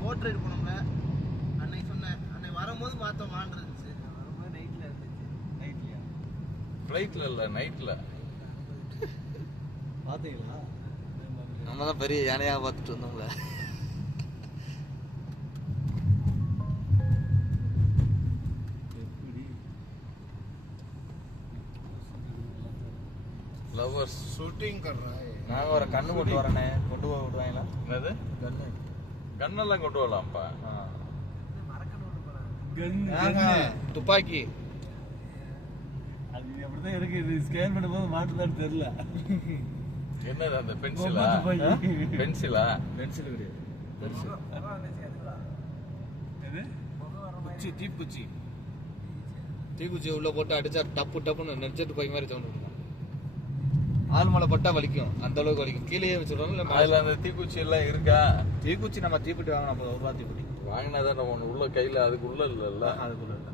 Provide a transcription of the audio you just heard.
Boat ride போனோம்ல அன்னைக்கு சொன்னேன். அன்னைக்கு வரும்போது பார்த்தோம் மான் இருந்துச்சு. வரும்போது நைட்ல இருந்துச்சு. நைட்லயா? ஃப்ளைட்ல இல்ல, நைட்ல. பாத்தீங்களா? நம்ம தான் பெரிய யானையா பார்த்துட்டு வந்தோம்ல. லவர்ஸ் शूटिंग कर रहा है. நாங்க ஒரு கண்ணு கொண்டு வரனே, கொண்டு போய் விடுவாங்களா? என்னது? கண்ணு கண்ணெல்லாம் கொண்டு வரலாம்ப்பா. துப்பாக்கி அது அப்படிதான் இருக்கு. இது ஸ்கேன் பண்ணும்போது மாட்டுதான்னு தெரியல. என்னது அந்த பென்சிலா? பென்சிலா? பென்சில் கிடையாது. குச்சி தீக்குச்சி. தீக்குச்சி உள்ள போட்டு அடிச்சா டப்பு டப்புன்னு நெட்ஜெட் போய் மாதிரி சவுண்ட் இருக்கும். ஆள் மேல பட்டா வலிக்கும், அந்த அளவுக்கு வலிக்கும். கீழே வச்சுடுவாங்க. அதுல அந்த தீக்குச்சி எல்லாம் இருக்கா? தீக்குச்சி நம்ம தீப்பெட்டி வாங்கினா போதும். ஒரு ரூபா தீப்பெட்டி வாங்கினாதான் நம்ம ஒண்ணு உள்ள கையில அதுக்கு உள்ள இல்ல. அதுக்குள்ள இல்லை.